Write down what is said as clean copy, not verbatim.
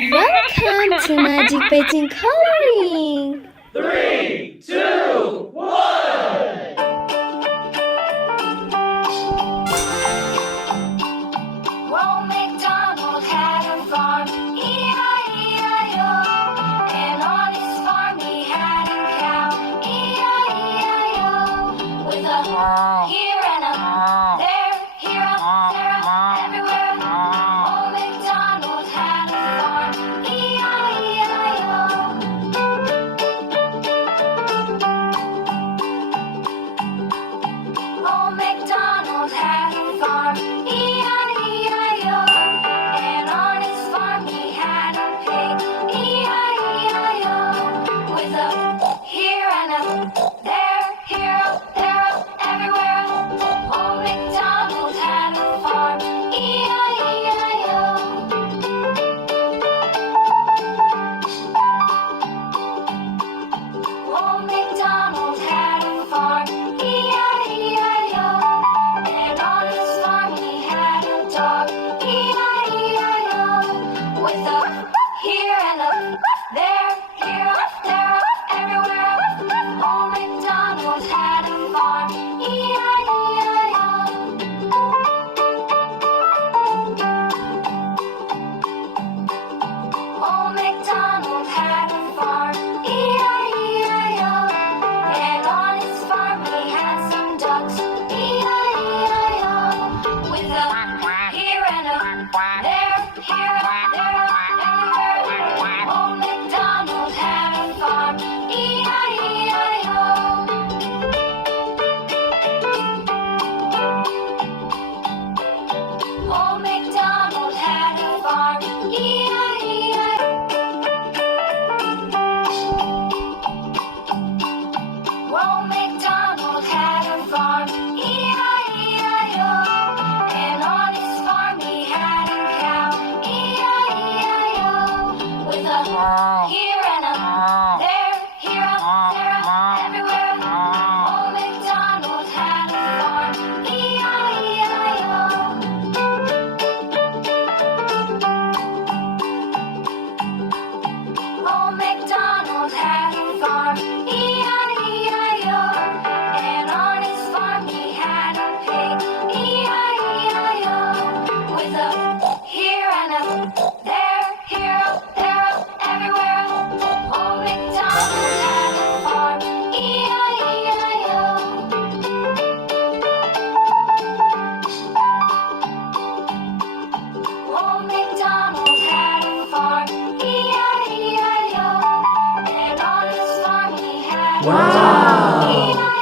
Welcome to Magic Painting Coloring! 3, 2, 1! Old MacDonald had a farm, E-I-E-I-O. And on his farm he had a cow, E-I-E-I-O. With a here and a there, here a, there a, everywhere. Old MacDonald had a farm, E-I-E-I-O. Old MacDonald had a farm, E-I-E-I-O. And on his farm he had a pig, E-I-E-I-O. With a here and a there, here a, there a, everywhere. Old MacDonald had a farm, E-I-E-I-O. Old MacDonald had a farm, E-I-E-I-O. And on his farm he had a dog, E-I-E-I-O. With a here and a there, here a, there a, everywhere. Old MacDonald had a farm, E-I-E-I-O. Old MacDonald had a farm, E-I-E-I-O. And on his farm he had some ducks, E-I-E-I-O. With a here and a there, here a, there a, everywhere. Old MacDonald had a farm, E-I-E-I-O. Old MacDonald had a farm, E-I-E-I-O. Old MacDonald had a farm, E-I-E-I-O. And on his farm he had a cow, E-I-E-I-O. With a here and a there, here a, there a, everywhere. Old MacDonald had a farm, E-I-E-I-O. Old MacDonald had a farm, E-I-E-I-O. And on his farm he had a pig, E-I-E-I-O. With a here and a there, here a, there a, everywhere. Old MacDonald had a farm, E-I-E-I-O. Old MacDonald had a farm, E-I-E-I-O. And on his farm he had a dog, E-I-E-I-O.